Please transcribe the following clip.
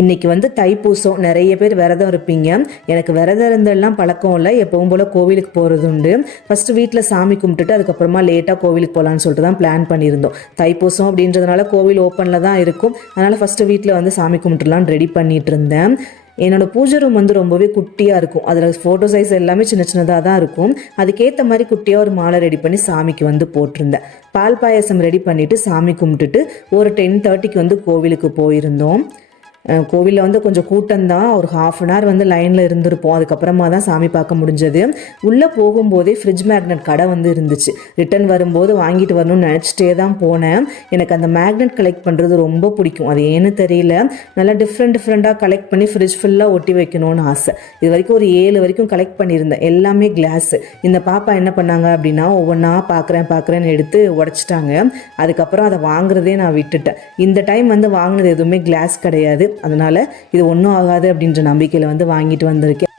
இன்னைக்கு வந்து தைப்பூசம், நிறைய பேர் விரதம் இருப்பீங்க. எனக்கு விரதம் இருந்தெல்லாம் பழக்கம் இல்லை, எப்பவும் போல் கோவிலுக்கு போகிறது உண்டு. ஃபஸ்ட்டு வீட்டில் சாமி கும்பிட்டுட்டு அதுக்கப்புறமா லேட்டாக கோவிலுக்கு போகலான்னு சொல்லிட்டு தான் பிளான் பண்ணியிருந்தோம். தைப்பூசம் அப்படின்றதுனால கோவில் ஓப்பனில் தான் இருக்கும். அதனால் ஃபஸ்ட்டு வீட்டில் வந்து சாமி கும்பிட்டுலான்னு ரெடி பண்ணிகிட்டு இருந்தேன். என்னோடய பூஜை ரூம் வந்து ரொம்பவே குட்டியாக இருக்கும். அதில் ஃபோட்டோ சைஸ் எல்லாமே சின்ன சின்னதாக தான் இருக்கும். அதுக்கேற்ற மாதிரி குட்டியாக ஒரு மாலை ரெடி பண்ணி சாமிக்கு வந்து போட்டிருந்தேன். பால் பாயசம் ரெடி பண்ணிவிட்டு சாமி கும்பிட்டுட்டு ஒரு 10:30க்கு வந்து கோவிலுக்கு போயிருந்தோம். கோவிலில் வந்து கொஞ்சம் கூட்டம்தான், ஒரு 1/2 hour வந்து லைனில் இருந்திருப்போம். அதுக்கப்புறமா தான் சாமி பார்க்க முடிஞ்சது. உள்ளே போகும்போதே ஃப்ரிட்ஜ் மேக்னெட் கடை வந்து இருந்துச்சு. ரிட்டன் வரும்போது வாங்கிட்டு வரணும்னு நினச்சிட்டே தான் போனேன். எனக்கு அந்த மேக்னெட் கலெக்ட் பண்ணுறது ரொம்ப பிடிக்கும். அது ஏன்னு தெரியல, நல்லா டிஃப்ரெண்ட்டாக கலெக்ட் பண்ணி ஃப்ரிட்ஜ் ஃபுல்லாக ஒட்டி வைக்கணும்னு ஆசை. இது வரைக்கும் ஒரு 7 வரைக்கும் கலெக்ட் பண்ணியிருந்தேன். எல்லாமே கிளாஸு. இந்த பாப்பா என்ன பண்ணாங்க அப்படின்னா, ஒவ்வொன்றா பார்க்குறேன்னு எடுத்து உடச்சிட்டாங்க. அதுக்கப்புறம் அதை வாங்குறதே நான் விட்டுட்டேன். இந்த டைம் வந்து வாங்கினது எதுவுமே கிளாஸ் கிடையாது. அதனால் இது ஒன்றும் ஆகாது அப்படின்ற நம்பிக்கையில் வந்து வாங்கிட்டு வந்திருக்கேன்.